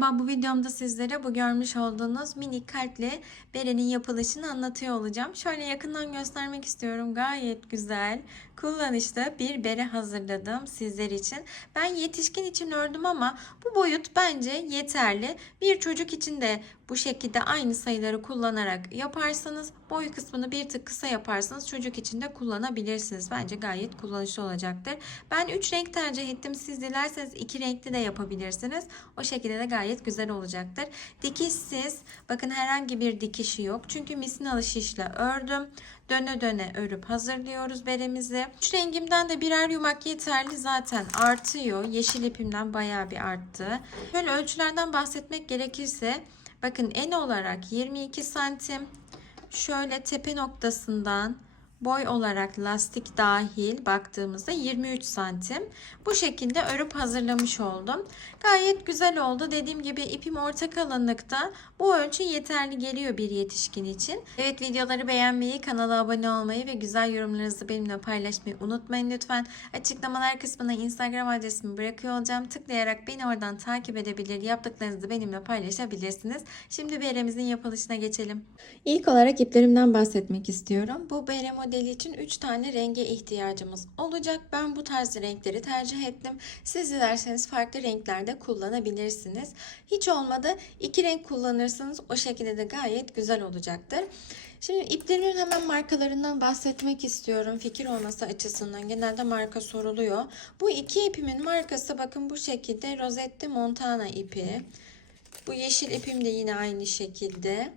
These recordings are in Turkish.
Merhaba bu videomda sizlere bu görmüş olduğunuz minik kalpli berenin yapılışını anlatıyor olacağım. Şöyle yakından göstermek istiyorum. Gayet güzel, kullanışlı bir bere hazırladım sizler için. Ben yetişkin için ördüm ama bu boyut bence yeterli. Bir çocuk için de bu şekilde aynı sayıları kullanarak yaparsanız boy kısmını bir tık kısa yaparsanız çocuk için de kullanabilirsiniz. Bence gayet kullanışlı olacaktır. Ben 3 renk tercih ettim. Siz dilerseniz 2 renkli de yapabilirsiniz. O şekilde de gayet güzel olacaktır. Dikişsiz bakın herhangi bir dikişi yok. Çünkü misinalı şişle ördüm. Döne döne örüp hazırlıyoruz beremizi. Üç rengimden de birer yumak yeterli zaten artıyor. Yeşil ipimden bayağı bir arttı. Böyle ölçülerden bahsetmek gerekirse bakın en olarak 22 santim. Şöyle tepe noktasından boy olarak lastik dahil baktığımızda 23 santim. Bu şekilde örüp hazırlamış oldum. Gayet güzel oldu. Dediğim gibi ipim orta kalınlıkta. Bu ölçü yeterli geliyor bir yetişkin için. Evet videoları beğenmeyi, kanala abone olmayı ve güzel yorumlarınızı benimle paylaşmayı unutmayın lütfen. Açıklamalar kısmına Instagram adresimi bırakıyor olacağım. Tıklayarak beni oradan takip edebilir, yaptıklarınızı benimle paylaşabilirsiniz. Şimdi beremizin yapılışına geçelim. İlk olarak iplerimden bahsetmek istiyorum. Bu bere için 3 tane renge ihtiyacımız olacak. Ben bu tarz renkleri tercih ettim. Siz dilerseniz farklı renklerde kullanabilirsiniz. Hiç olmadı 2 renk kullanırsanız o şekilde de gayet güzel olacaktır. Şimdi iplerimin hemen markalarından bahsetmek istiyorum. Fikir olması açısından genelde marka soruluyor. Bu iki ipimin markası bakın bu şekilde Rosetti Montana ipi. Bu yeşil ipim de yine aynı şekilde.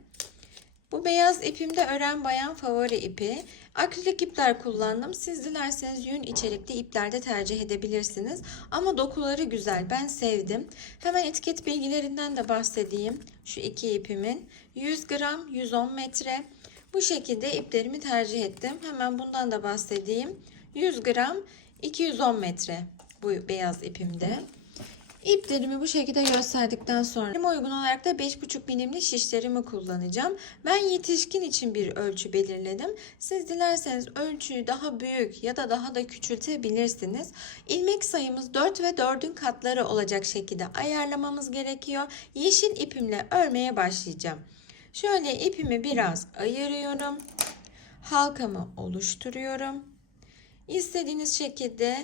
Bu beyaz ipimde ören bayan favori ipi. Akrilik ipler kullandım. Siz dilerseniz yün içerikli ipler de tercih edebilirsiniz. Ama dokuları güzel. Ben sevdim. Hemen etiket bilgilerinden de bahsedeyim. Şu iki ipimin. 100 gram 110 metre. Bu şekilde iplerimi tercih ettim. Hemen bundan da bahsedeyim. 100 gram 210 metre bu beyaz ipimde. İplerimi bu şekilde gösterdikten sonra elime uygun olarak da 5,5 milimli şişlerimi kullanacağım. Ben yetişkin için bir ölçü belirledim. Siz dilerseniz ölçüyü daha büyük ya da daha da küçültebilirsiniz. İlmek sayımız 4 ve 4'ün katları olacak şekilde ayarlamamız gerekiyor. Yeşil ipimle örmeye başlayacağım. Şöyle ipimi biraz ayırıyorum. Halkamı oluşturuyorum. İstediğiniz şekilde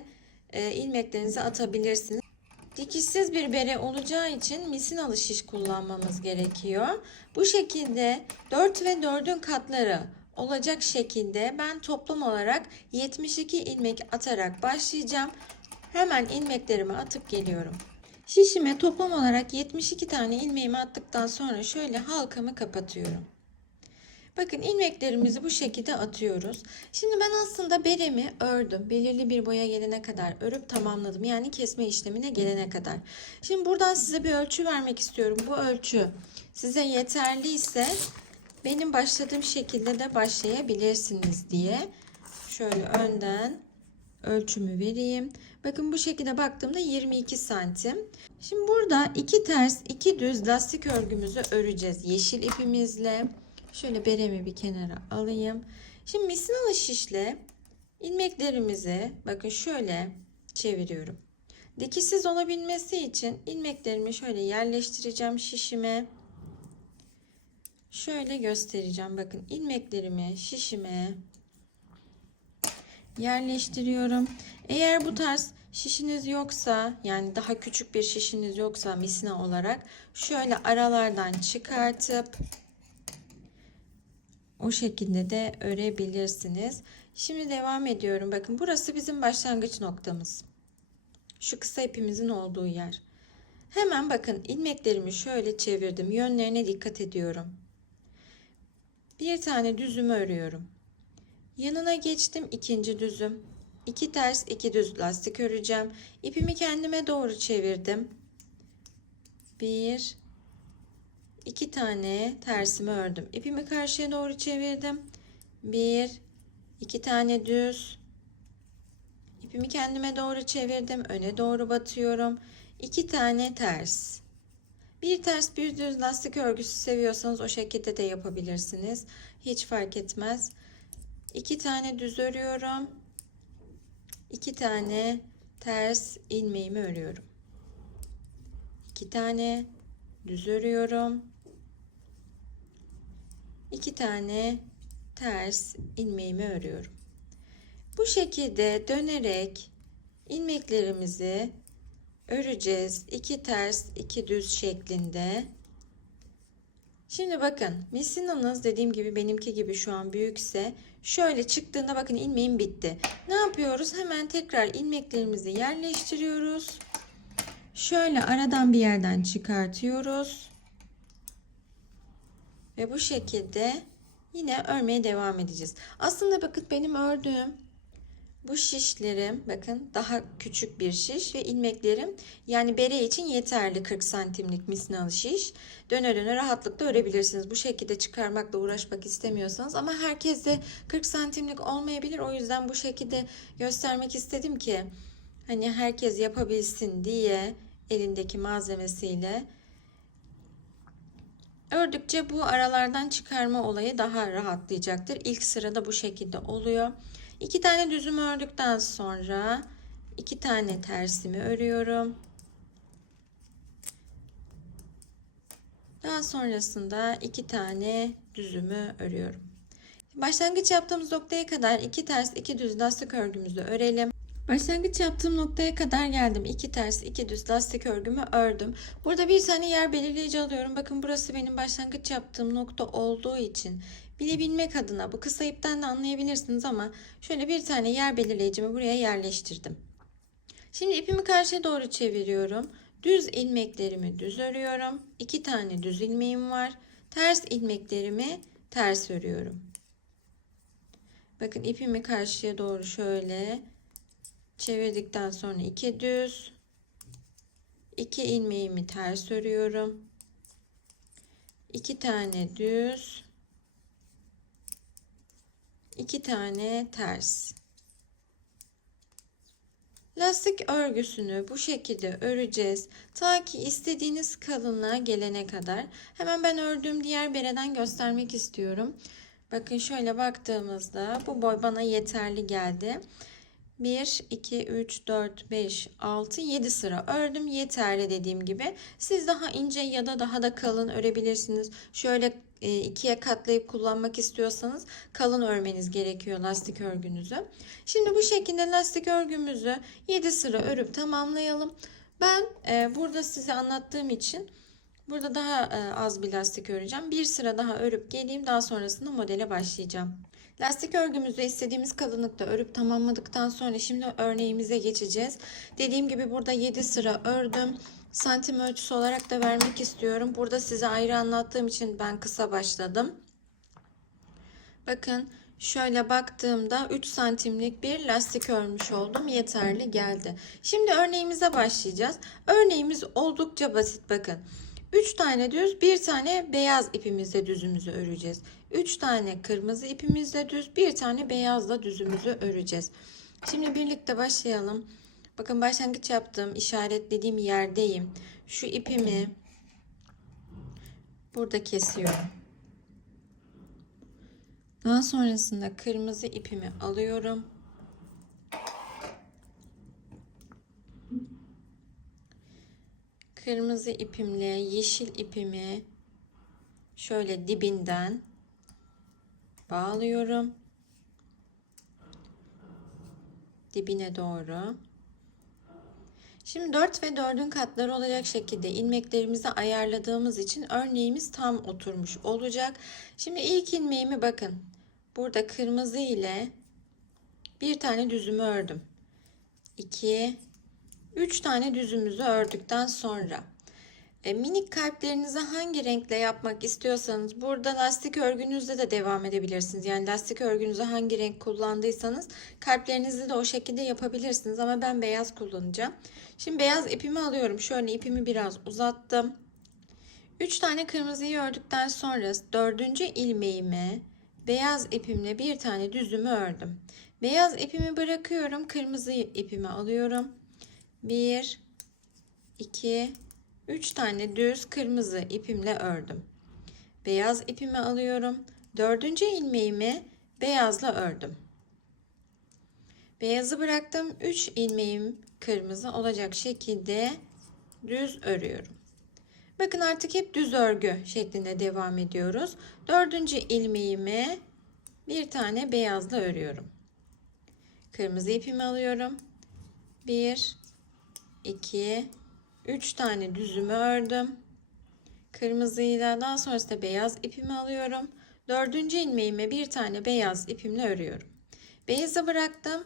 e, ilmeklerinizi atabilirsiniz. Dikişsiz bir bere olacağı için misinalı şiş kullanmamız gerekiyor. Bu şekilde 4 ve 4'ün katları olacak şekilde ben toplam olarak 72 ilmek atarak başlayacağım. Hemen ilmeklerimi atıp geliyorum. Şişime toplam olarak 72 tane ilmeğimi attıktan sonra şöyle halkamı kapatıyorum. Bakın ilmeklerimizi bu şekilde atıyoruz. Şimdi ben aslında beremi ördüm. Belirli bir boya gelene kadar örüp tamamladım. Yani kesme işlemine gelene kadar. Şimdi buradan size bir ölçü vermek istiyorum. Bu ölçü size yeterli ise benim başladığım şekilde de başlayabilirsiniz diye. Şöyle önden ölçümü vereyim. Bakın bu şekilde baktığımda 22 santim. Şimdi burada iki ters iki düz lastik örgümüzü öreceğiz. Yeşil ipimizle. Şöyle beremi bir kenara alayım. Şimdi misinalı şişle ilmeklerimizi bakın şöyle çeviriyorum. Dikişsiz olabilmesi için ilmeklerimi şöyle yerleştireceğim şişime. Şöyle göstereceğim. Bakın ilmeklerimi şişime yerleştiriyorum. Eğer bu tarz şişiniz yoksa yani daha küçük bir şişiniz yoksa misina olarak şöyle aralardan çıkartıp o şekilde de örebilirsiniz. Şimdi devam ediyorum. Bakın burası bizim başlangıç noktamız. Şu kısa ipimizin olduğu yer. Hemen bakın ilmeklerimi şöyle çevirdim. Yönlerine dikkat ediyorum. Bir tane düzümü örüyorum. Yanına geçtim ikinci düzüm. İki ters iki düz lastik öreceğim. İpimi kendime doğru çevirdim. Bir, iki tane tersimi ördüm. İpimi karşıya doğru çevirdim. Bir, iki tane düz. İpimi kendime doğru çevirdim. Öne doğru batıyorum. İki tane ters. Bir ters bir düz lastik örgüsü seviyorsanız o şekilde de yapabilirsiniz. Hiç fark etmez. İki tane düz örüyorum. İki tane ters ilmeğimi örüyorum. İki tane düz örüyorum. 2 tane ters ilmeğimi örüyorum. Bu şekilde dönerek ilmeklerimizi öreceğiz. 2 ters, 2 düz şeklinde. Şimdi bakın misinanız dediğim gibi benimki gibi şu an büyükse şöyle çıktığında bakın ilmeğim bitti. Ne yapıyoruz? Hemen tekrar ilmeklerimizi yerleştiriyoruz. Şöyle aradan bir yerden çıkartıyoruz. Ve bu şekilde yine örmeye devam edeceğiz. Aslında bakın benim ördüğüm bu şişlerim bakın daha küçük bir şiş ve ilmeklerim yani bere için yeterli 40 santimlik misinalı şiş. Döne döne rahatlıkla örebilirsiniz. Bu şekilde çıkarmakla uğraşmak istemiyorsanız ama herkes de 40 santimlik olmayabilir. O yüzden bu şekilde göstermek istedim ki hani herkes yapabilsin diye elindeki malzemesiyle ördükçe bu aralardan çıkarma olayı daha rahatlayacaktır. İlk sırada bu şekilde oluyor. İki tane düzümü ördükten sonra iki tane tersimi örüyorum. Daha sonrasında iki tane düzümü örüyorum. Başlangıç yaptığımız noktaya kadar iki ters iki düz lastik örgümüzü örelim. Başlangıç yaptığım noktaya kadar geldim. İki ters, iki düz lastik örgümü ördüm. Burada bir tane yer belirleyici alıyorum. Bakın burası benim başlangıç yaptığım nokta olduğu için bilebilmek adına bu kısa ipten de anlayabilirsiniz ama şöyle bir tane yer belirleyicimi buraya yerleştirdim. Şimdi ipimi karşıya doğru çeviriyorum. Düz ilmeklerimi düz örüyorum. İki tane düz ilmeğim var. Ters ilmeklerimi ters örüyorum. Bakın ipimi karşıya doğru şöyle çevirdikten sonra iki düz iki ilmeğimi ters örüyorum. İki tane düz iki tane ters. Lastik örgüsünü bu şekilde öreceğiz. Ta ki istediğiniz kalınlığa gelene kadar. Hemen ben ördüğüm diğer bereden göstermek istiyorum. Bakın şöyle baktığımızda bu boy bana yeterli geldi. 1, 2, 3, 4, 5, 6, 7 sıra ördüm. Yeterli dediğim gibi. Siz daha ince ya da daha da kalın örebilirsiniz. Şöyle e, ikiye katlayıp kullanmak istiyorsanız kalın örmeniz gerekiyor lastik örgünüzü. Şimdi bu şekilde lastik örgümüzü 7 sıra örüp tamamlayalım. Ben e, burada size anlattığım için burada daha e, az bir lastik öreceğim. Bir sıra daha örüp geleyim daha sonrasında modele başlayacağım. Lastik örgümüzü istediğimiz kalınlıkta örüp tamamladıktan sonra şimdi örneğimize geçeceğiz. Dediğim gibi burada 7 sıra ördüm. Santim ölçüsü olarak da vermek istiyorum. Burada size ayrı anlattığım için ben kısa başladım. Bakın şöyle baktığımda 3 santimlik bir lastik örmüş oldum. Yeterli geldi. Şimdi örneğimize başlayacağız. Örneğimiz oldukça basit bakın. 3 tane düz, bir tane beyaz ipimizle düzümüzü öreceğiz. 3 tane kırmızı ipimizle düz, bir tane beyazla düzümüzü öreceğiz. Şimdi birlikte başlayalım. Bakın başlangıç yaptığım işaretlediğim yerdeyim. Şu ipimi burada kesiyorum. Daha sonrasında kırmızı ipimi alıyorum. Kırmızı ipimle yeşil ipimi şöyle dibinden bağlıyorum. Dibine doğru. Şimdi 4 ve 4'ün katları olacak şekilde ilmeklerimizi ayarladığımız için örneğimiz tam oturmuş olacak. Şimdi ilk ilmeğimi bakın. Burada kırmızı ile bir tane düzümü ördüm. 2 3 tane düzümüzü ördükten sonra e, minik kalplerinizi hangi renkle yapmak istiyorsanız burada lastik örgünüzde de devam edebilirsiniz. Yani lastik örgünüzü hangi renk kullandıysanız kalplerinizi de o şekilde yapabilirsiniz. Ama ben beyaz kullanacağım. Şimdi beyaz ipimi alıyorum. Şöyle ipimi biraz uzattım. 3 tane kırmızıyı ördükten sonra dördüncü ilmeğime beyaz ipimle bir tane düzümü ördüm. Beyaz ipimi bırakıyorum. Kırmızı ipimi alıyorum. 1 2 3 tane düz kırmızı ipimle ördüm. Beyaz ipimi alıyorum. Dördüncü ilmeğimi beyazla ördüm. Beyazı bıraktım. 3 ilmeğim kırmızı olacak şekilde düz örüyorum. Bakın artık hep düz örgü şeklinde devam ediyoruz. Dördüncü ilmeğimi bir tane beyazla örüyorum. Kırmızı ipimi alıyorum. Bir, iki, üç tane düzümü ördüm. Kırmızıyla daha sonrasında beyaz ipimi alıyorum. Dördüncü ilmeğime bir tane beyaz ipimle örüyorum. Beyazı bıraktım.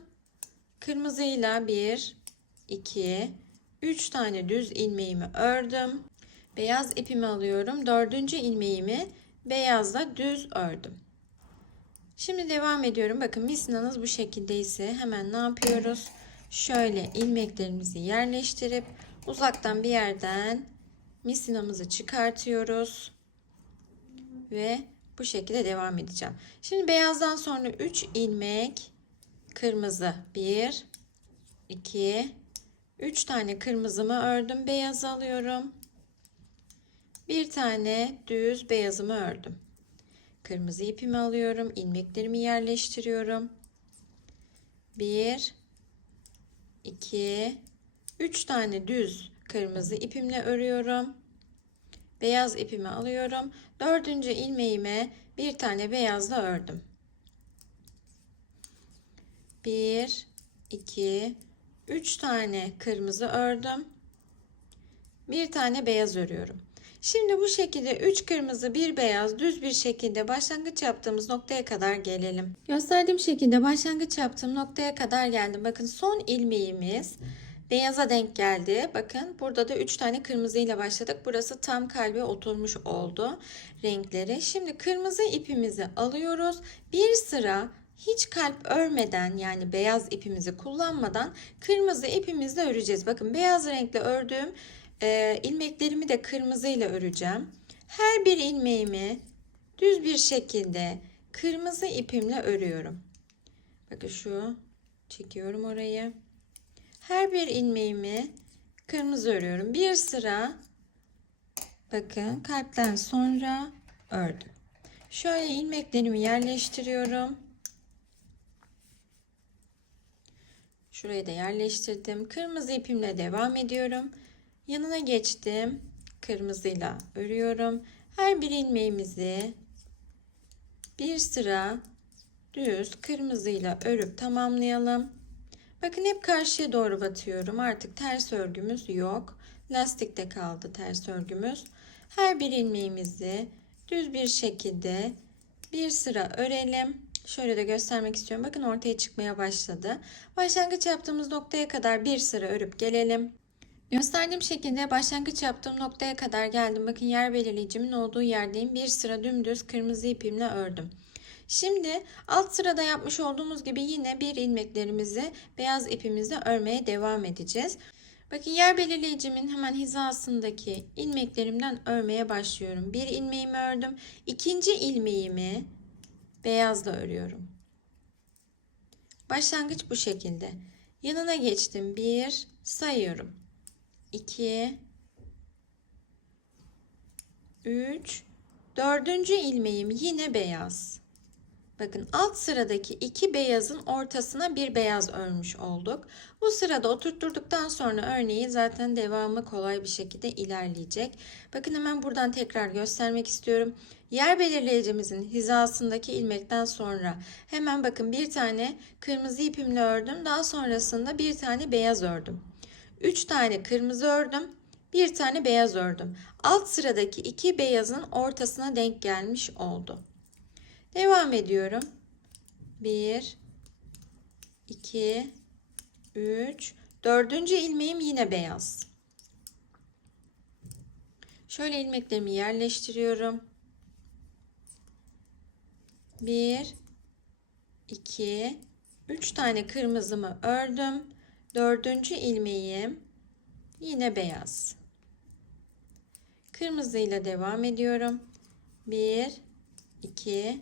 Kırmızıyla bir, iki, üç tane düz ilmeğimi ördüm. Beyaz ipimi alıyorum. Dördüncü ilmeğimi beyazla düz ördüm. Şimdi devam ediyorum. Bakın misinanız bu şekilde ise hemen ne yapıyoruz? Şöyle ilmeklerimizi yerleştirip uzaktan bir yerden misinamızı çıkartıyoruz. Ve bu şekilde devam edeceğim. Şimdi beyazdan sonra 3 ilmek kırmızı 1 2 3 tane kırmızımı ördüm. Beyaz alıyorum. Bir tane düz beyazımı ördüm. Kırmızı ipimi alıyorum. ilmeklerimi yerleştiriyorum. 1 2 3 tane düz kırmızı ipimle örüyorum. Beyaz ipimi alıyorum. Dördüncü ilmeğime bir tane beyazla ördüm. 1 2 3 tane kırmızı ördüm. Bir tane beyaz örüyorum. Şimdi bu şekilde 3 kırmızı bir beyaz düz bir şekilde başlangıç yaptığımız noktaya kadar gelelim. Gösterdiğim şekilde başlangıç yaptığım noktaya kadar geldim. Bakın son ilmeğimiz beyaza denk geldi. Bakın burada da 3 tane kırmızı ile başladık. Burası tam kalbe oturmuş oldu renkleri. Şimdi kırmızı ipimizi alıyoruz. Bir sıra hiç kalp örmeden yani beyaz ipimizi kullanmadan kırmızı ipimizle öreceğiz. Bakın beyaz renkle ördüğüm e, ilmeklerimi de kırmızı ile öreceğim. Her bir ilmeğimi düz bir şekilde kırmızı ipimle örüyorum. Bakın şu çekiyorum orayı. Her bir ilmeğimi kırmızı örüyorum. Bir sıra bakın kalpten sonra ördüm. Şöyle ilmeklerimi yerleştiriyorum. Şurayı da yerleştirdim. Kırmızı ipimle devam ediyorum. Yanına geçtim. Kırmızıyla örüyorum. Her bir ilmeğimizi bir sıra düz kırmızıyla örüp tamamlayalım. Bakın hep karşıya doğru batıyorum. Artık ters örgümüz yok. Lastikte kaldı ters örgümüz. Her bir ilmeğimizi düz bir şekilde bir sıra örelim. Şöyle de göstermek istiyorum. Bakın ortaya çıkmaya başladı. Başlangıç yaptığımız noktaya kadar bir sıra örüp gelelim. Gösterdiğim şekilde başlangıç yaptığım noktaya kadar geldim. Bakın yer belirleyicimin olduğu yerdeyim. Bir sıra dümdüz kırmızı ipimle ördüm. Şimdi alt sırada yapmış olduğumuz gibi yine bir ilmeklerimizi beyaz ipimizle örmeye devam edeceğiz. Bakın yer belirleyicimin hemen hizasındaki ilmeklerimden örmeye başlıyorum. Bir ilmeğimi ördüm. İkinci ilmeğimi beyazla örüyorum. Başlangıç bu şekilde. Yanına geçtim. Bir sayıyorum. 2 3 dördüncü ilmeğim yine beyaz. Bakın alt sıradaki iki beyazın ortasına bir beyaz örmüş olduk. Bu sırada oturtturduktan sonra örneği zaten devamı kolay bir şekilde ilerleyecek. Bakın hemen buradan tekrar göstermek istiyorum. Yer belirleyicimizin hizasındaki ilmekten sonra hemen bakın bir tane kırmızı ipimle ördüm. Daha sonrasında bir tane beyaz ördüm. 3 tane kırmızı ördüm. Bir tane beyaz ördüm. Alt sıradaki iki beyazın ortasına denk gelmiş oldu. Devam ediyorum. 1 2 3 Dördüncü ilmeğim yine beyaz. Şöyle ilmeklerimi yerleştiriyorum. 1 2 3 tane kırmızımı ördüm. Dördüncü ilmeğim yine beyaz. Kırmızı ile devam ediyorum. 1 2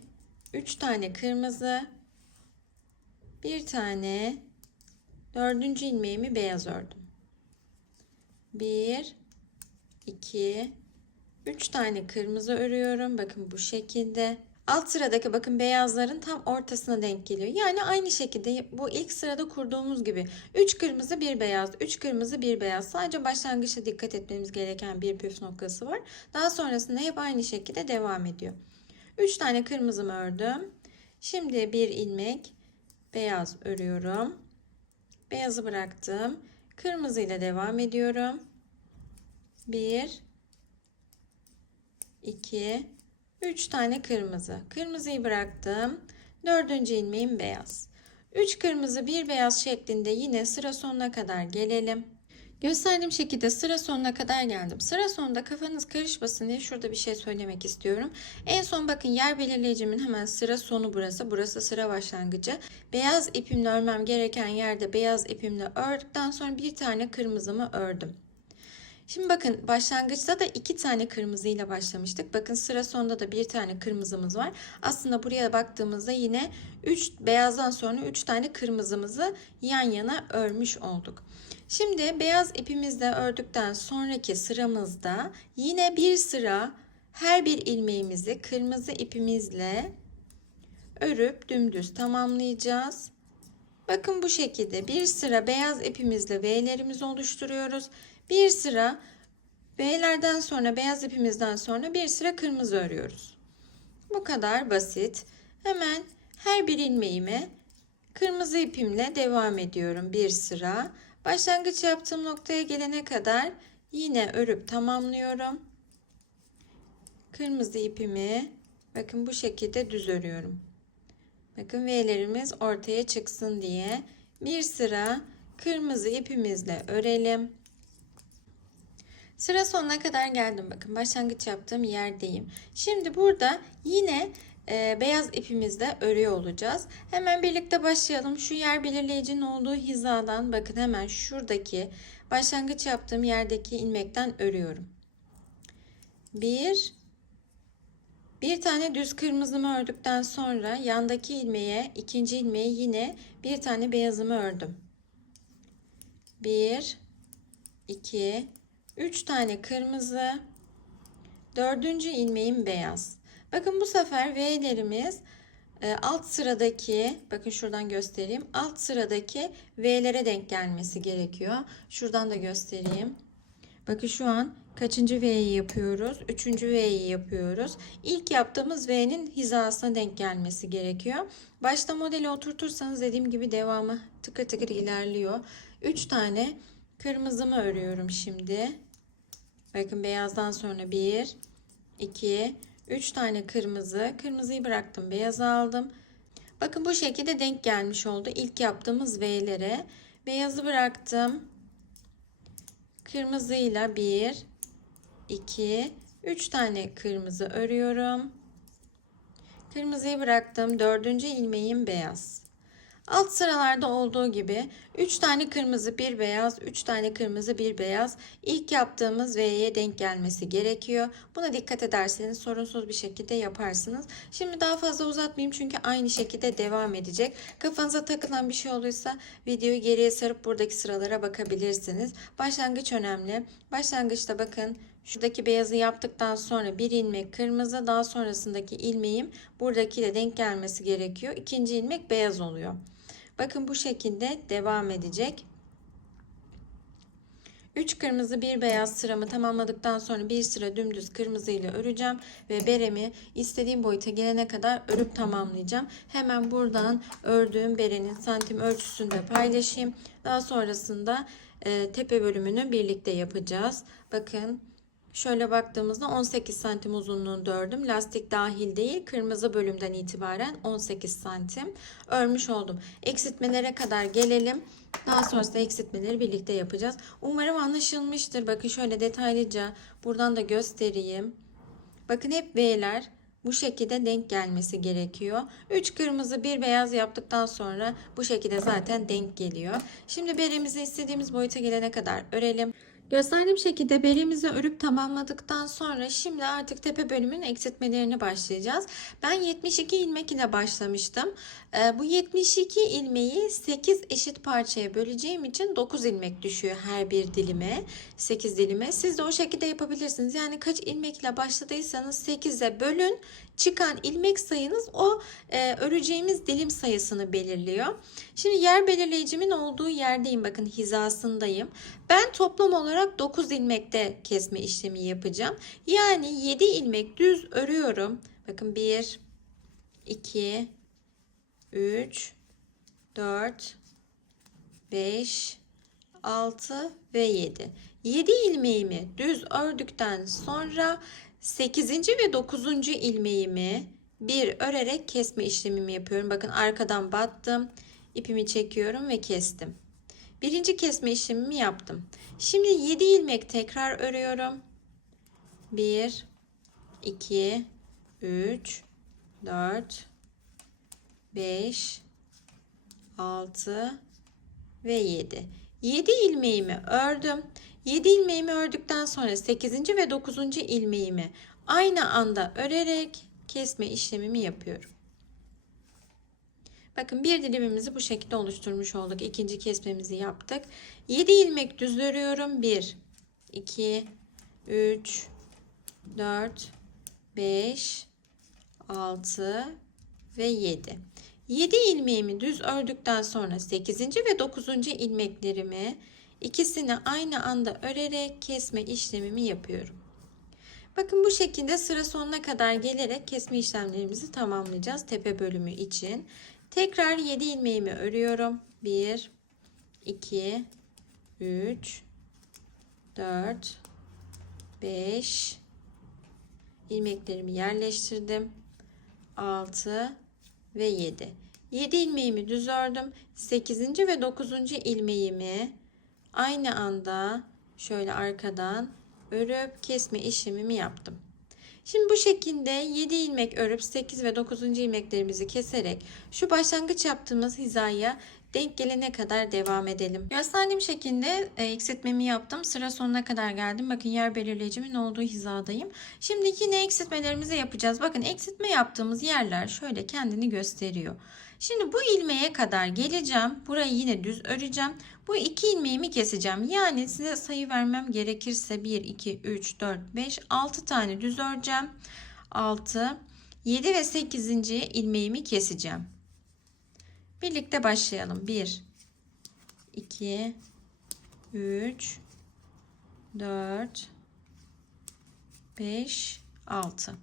3 tane kırmızı bir tane dördüncü ilmeğimi beyaz ördüm. 1 2 3 tane kırmızı örüyorum. Bakın bu şekilde. alt sıradaki bakın beyazların tam ortasına denk geliyor. Yani aynı şekilde bu ilk sırada kurduğumuz gibi 3 kırmızı bir beyaz 3 kırmızı bir beyaz sadece başlangıçta dikkat etmemiz gereken bir püf noktası var. Daha sonrasında hep aynı şekilde devam ediyor. 3 tane kırmızımı ördüm. Şimdi bir ilmek beyaz örüyorum. Beyazı bıraktım. Kırmızı ile devam ediyorum. 1 2 3 tane kırmızı. Kırmızıyı bıraktım. Dördüncü ilmeğim beyaz. 3 kırmızı bir beyaz şeklinde yine sıra sonuna kadar gelelim. Gösterdiğim şekilde sıra sonuna kadar geldim. Sıra sonunda kafanız karışmasın diye şurada bir şey söylemek istiyorum. En son bakın yer belirleyicimin hemen sıra sonu burası. Burası sıra başlangıcı. Beyaz ipimle örmem gereken yerde beyaz ipimle ördükten sonra bir tane kırmızımı ördüm. Şimdi bakın başlangıçta da iki tane kırmızı ile başlamıştık. Bakın sıra sonunda da bir tane kırmızımız var. Aslında buraya baktığımızda yine 3 beyazdan sonra 3 tane kırmızımızı yan yana örmüş olduk. Şimdi beyaz ipimizle ördükten sonraki sıramızda yine bir sıra her bir ilmeğimizi kırmızı ipimizle örüp dümdüz tamamlayacağız. Bakın bu şekilde bir sıra beyaz ipimizle V'lerimizi oluşturuyoruz. Bir sıra V'lerden sonra beyaz ipimizden sonra bir sıra kırmızı örüyoruz. Bu kadar basit. Hemen her bir ilmeğime kırmızı ipimle devam ediyorum bir sıra. Başlangıç yaptığım noktaya gelene kadar yine örüp tamamlıyorum. Kırmızı ipimi bakın bu şekilde düz örüyorum. Bakın V'lerimiz ortaya çıksın diye bir sıra kırmızı ipimizle örelim. Sıra sonuna kadar geldim. Bakın başlangıç yaptığım yerdeyim. Şimdi burada yine e, beyaz ipimizle örüyor olacağız. Hemen birlikte başlayalım. Şu yer belirleyicinin olduğu hizadan bakın hemen şuradaki başlangıç yaptığım yerdeki ilmekten örüyorum. Bir, bir tane düz kırmızımı ördükten sonra yandaki ilmeğe, ikinci ilmeğe yine bir tane beyazımı ördüm. Bir, iki, üç tane kırmızı, dördüncü ilmeğim beyaz. Bakın bu sefer V'lerimiz e, alt sıradaki, bakın şuradan göstereyim, alt sıradaki V'lere denk gelmesi gerekiyor. Şuradan da göstereyim. Bakın şu an kaçıncı V'yi yapıyoruz? Üçüncü V'yi yapıyoruz. İlk yaptığımız V'nin hizasına denk gelmesi gerekiyor. Başta modeli oturtursanız dediğim gibi devamı tıkır tıkır ilerliyor. Üç tane kırmızımı örüyorum şimdi. Bakın beyazdan sonra bir, iki, üç tane kırmızı. Kırmızıyı bıraktım, beyazı aldım. Bakın bu şekilde denk gelmiş oldu ilk yaptığımız V'lere. Beyazı bıraktım. Kırmızıyla 1, 2, 3 tane kırmızı örüyorum. Kırmızıyı bıraktım. Dördüncü ilmeğim beyaz. Alt sıralarda olduğu gibi 3 tane kırmızı, bir beyaz, 3 tane kırmızı, bir beyaz ilk yaptığımız V'ye denk gelmesi gerekiyor. Buna dikkat ederseniz sorunsuz bir şekilde yaparsınız. Şimdi daha fazla uzatmayayım çünkü aynı şekilde devam edecek. Kafanıza takılan bir şey olursa videoyu geriye sarıp buradaki sıralara bakabilirsiniz. Başlangıç önemli. Başlangıçta bakın Şuradaki beyazı yaptıktan sonra bir ilmek kırmızı daha sonrasındaki ilmeğim buradakiyle denk gelmesi gerekiyor. İkinci ilmek beyaz oluyor. Bakın bu şekilde devam edecek. 3 kırmızı bir beyaz sıramı tamamladıktan sonra bir sıra dümdüz kırmızı ile öreceğim ve beremi istediğim boyuta gelene kadar örüp tamamlayacağım. Hemen buradan ördüğüm berenin santim ölçüsünü de paylaşayım. Daha sonrasında e, tepe bölümünü birlikte yapacağız. Bakın Şöyle baktığımızda 18 santim uzunluğunda ördüm. Lastik dahil değil. Kırmızı bölümden itibaren 18 santim örmüş oldum. Eksiltmelere kadar gelelim. Daha sonrasında eksiltmeleri birlikte yapacağız. Umarım anlaşılmıştır. Bakın şöyle detaylıca buradan da göstereyim. Bakın hep V'ler bu şekilde denk gelmesi gerekiyor. 3 kırmızı bir beyaz yaptıktan sonra bu şekilde zaten denk geliyor. Şimdi beremizi istediğimiz boyuta gelene kadar örelim. Gösterdiğim şekilde beremizi örüp tamamladıktan sonra şimdi artık tepe bölümünün eksiltmelerine başlayacağız. Ben 72 ilmek ile başlamıştım. Ee, bu 72 ilmeği 8 eşit parçaya böleceğim için 9 ilmek düşüyor her bir dilime. 8 dilime. Siz de o şekilde yapabilirsiniz. Yani kaç ilmek ile başladıysanız 8'e bölün. Çıkan ilmek sayınız o e, öreceğimiz dilim sayısını belirliyor. Şimdi yer belirleyicimin olduğu yerdeyim. Bakın hizasındayım. Ben toplam olarak 9 ilmekte kesme işlemi yapacağım. Yani 7 ilmek düz örüyorum. Bakın 1, 2, 3, 4, 5, 6 ve 7. 7 ilmeğimi düz ördükten sonra 8. ve 9. ilmeğimi bir örerek kesme işlemimi yapıyorum. Bakın arkadan battım. ipimi çekiyorum ve kestim. Birinci kesme işlemimi yaptım. Şimdi 7 ilmek tekrar örüyorum. 1 2 3 4 5 6 ve 7. 7 ilmeğimi ördüm. 7 ilmeğimi ördükten sonra 8. ve 9. ilmeğimi aynı anda örerek kesme işlemimi yapıyorum. Bakın bir dilimimizi bu şekilde oluşturmuş olduk. İkinci kesmemizi yaptık. 7 ilmek düz örüyorum. 1 2 3 4 5 6 ve 7. 7 ilmeğimi düz ördükten sonra 8. ve 9. ilmeklerimi ikisini aynı anda örerek kesme işlemimi yapıyorum. Bakın bu şekilde sıra sonuna kadar gelerek kesme işlemlerimizi tamamlayacağız tepe bölümü için. Tekrar 7 ilmeğimi örüyorum. 1 2 3 4 5 ilmeklerimi yerleştirdim. 6 ve 7. 7 ilmeğimi düz ördüm. 8. ve 9. ilmeğimi aynı anda şöyle arkadan örüp kesme işlemimi yaptım. Şimdi bu şekilde 7 ilmek örüp 8 ve 9. ilmeklerimizi keserek şu başlangıç yaptığımız hizaya denk gelene kadar devam edelim. Gösterdiğim şekilde e, eksiltmemi yaptım. Sıra sonuna kadar geldim. Bakın yer belirleyicimin olduğu hizadayım. Şimdi yine eksiltmelerimizi yapacağız. Bakın eksiltme yaptığımız yerler şöyle kendini gösteriyor. Şimdi bu ilmeğe kadar geleceğim. Burayı yine düz öreceğim. Bu iki ilmeğimi keseceğim. Yani size sayı vermem gerekirse 1, 2, 3, 4, 5, 6 tane düz öreceğim. 6, 7 ve 8. ilmeğimi keseceğim. Birlikte başlayalım. 1, 2, 3, 4, 5, 6.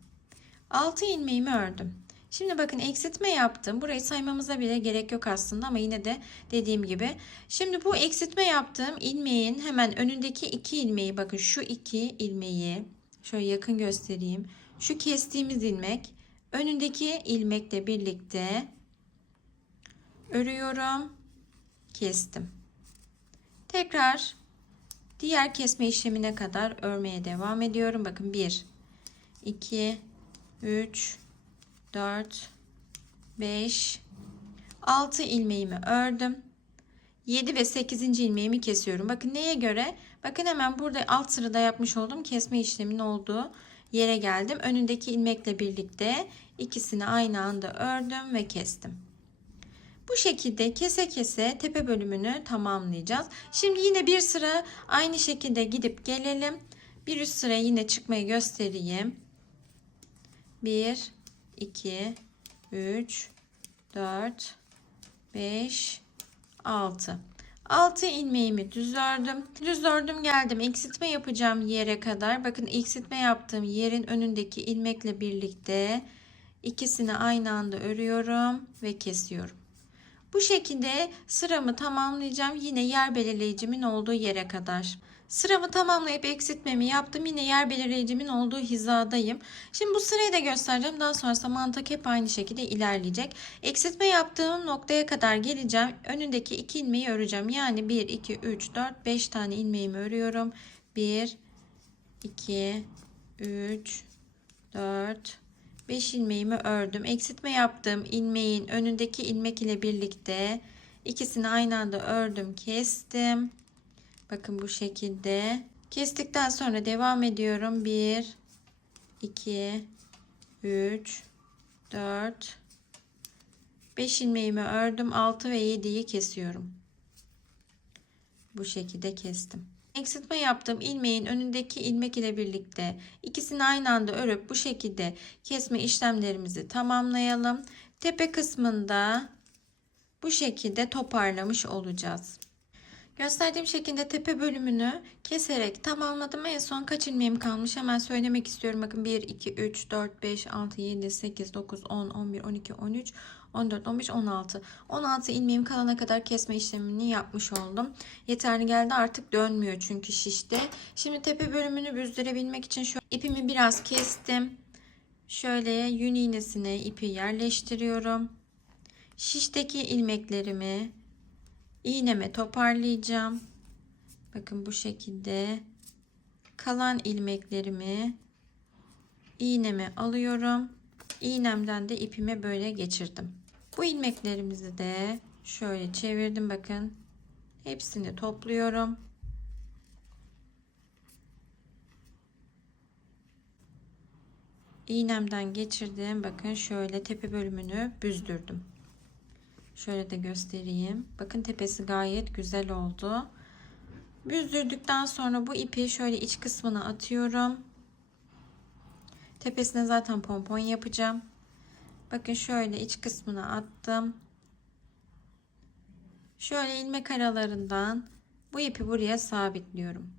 6 ilmeğimi ördüm. Şimdi bakın eksiltme yaptım. Burayı saymamıza bile gerek yok aslında ama yine de dediğim gibi. Şimdi bu eksiltme yaptığım ilmeğin hemen önündeki iki ilmeği bakın şu iki ilmeği şöyle yakın göstereyim. Şu kestiğimiz ilmek önündeki ilmekle birlikte örüyorum. Kestim. Tekrar diğer kesme işlemine kadar örmeye devam ediyorum. Bakın 1 2 3 4 5 6 ilmeğimi ördüm. 7 ve 8. ilmeğimi kesiyorum. Bakın neye göre? Bakın hemen burada alt sırada yapmış olduğum kesme işleminin olduğu yere geldim. Önündeki ilmekle birlikte ikisini aynı anda ördüm ve kestim. Bu şekilde kese kese tepe bölümünü tamamlayacağız. Şimdi yine bir sıra aynı şekilde gidip gelelim. Bir üst sıra yine çıkmayı göstereyim. 1 2 3 4 5 6 6 ilmeğimi düz ördüm. Düz ördüm geldim. Eksiltme yapacağım yere kadar. Bakın eksiltme yaptığım yerin önündeki ilmekle birlikte ikisini aynı anda örüyorum ve kesiyorum. Bu şekilde sıramı tamamlayacağım. Yine yer belirleyicimin olduğu yere kadar. Sıramı tamamlayıp eksiltmemi yaptım. Yine yer belirleyicimin olduğu hizadayım. Şimdi bu sırayı da göstereceğim. Daha sonrasında mantık hep aynı şekilde ilerleyecek. Eksiltme yaptığım noktaya kadar geleceğim. Önündeki iki ilmeği öreceğim. Yani 1, 2, 3, 4, 5 tane ilmeğimi örüyorum. 1, 2, 3, 4, 5 ilmeğimi ördüm. Eksiltme yaptığım ilmeğin önündeki ilmek ile birlikte ikisini aynı anda ördüm, kestim. Bakın bu şekilde Kestikten sonra devam ediyorum. 1 2 3 4 5 ilmeğimi ördüm. 6 ve 7'yi kesiyorum. Bu şekilde kestim. Eksiltme yaptığım ilmeğin önündeki ilmek ile birlikte ikisini aynı anda örüp bu şekilde kesme işlemlerimizi tamamlayalım. Tepe kısmında bu şekilde toparlamış olacağız. Gösterdiğim şekilde tepe bölümünü keserek tamamladım. En son kaç ilmeğim kalmış hemen söylemek istiyorum. Bakın 1, 2, 3, 4, 5, 6, 7, 8, 9, 10, 11, 12, 13, 14, 15, 16. 16 ilmeğim kalana kadar kesme işlemini yapmış oldum. Yeterli geldi artık dönmüyor çünkü şişte. Şimdi tepe bölümünü büzdürebilmek için şu ipimi biraz kestim. Şöyle yün iğnesine ipi yerleştiriyorum. Şişteki ilmeklerimi iğneme toparlayacağım. Bakın bu şekilde kalan ilmeklerimi iğneme alıyorum. İğnemden de ipime böyle geçirdim. Bu ilmeklerimizi de şöyle çevirdim bakın. Hepsini topluyorum. İğnemden geçirdim. Bakın şöyle tepe bölümünü büzdürdüm. Şöyle de göstereyim. Bakın tepesi gayet güzel oldu. Büzdürdükten sonra bu ipi şöyle iç kısmına atıyorum. Tepesine zaten pompon yapacağım. Bakın şöyle iç kısmına attım. Şöyle ilmek aralarından bu ipi buraya sabitliyorum.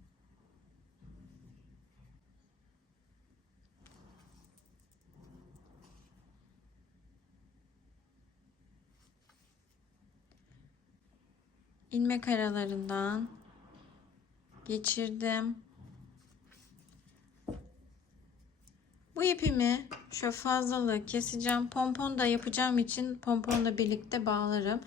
İlmek aralarından geçirdim. Bu ipimi şu fazlalığı keseceğim. Pompon da yapacağım için pomponla birlikte bağlarım.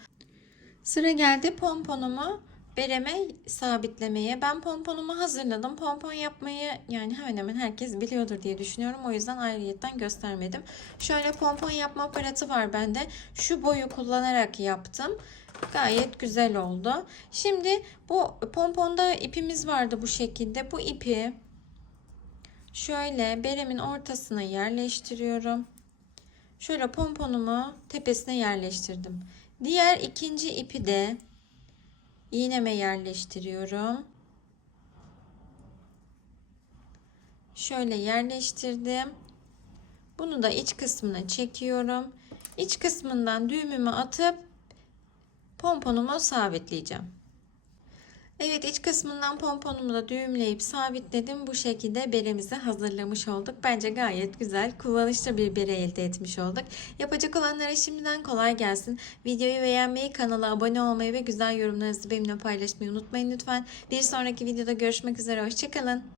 Sıra geldi pomponumu bereme sabitlemeye. Ben pomponumu hazırladım. Pompon yapmayı yani hemen hemen herkes biliyordur diye düşünüyorum. O yüzden ayrıyetten göstermedim. Şöyle pompon yapma aparatı var bende. Şu boyu kullanarak yaptım. Gayet güzel oldu. Şimdi bu pomponda ipimiz vardı bu şekilde. Bu ipi şöyle beremin ortasına yerleştiriyorum. Şöyle pomponumu tepesine yerleştirdim. Diğer ikinci ipi de iğneme yerleştiriyorum. Şöyle yerleştirdim. Bunu da iç kısmına çekiyorum. İç kısmından düğümümü atıp pomponumu sabitleyeceğim. Evet iç kısmından pomponumu da düğümleyip sabitledim. Bu şekilde beremizi hazırlamış olduk. Bence gayet güzel, kullanışlı bir bere elde etmiş olduk. Yapacak olanlara şimdiden kolay gelsin. Videoyu beğenmeyi, kanala abone olmayı ve güzel yorumlarınızı benimle paylaşmayı unutmayın lütfen. Bir sonraki videoda görüşmek üzere. Hoşçakalın.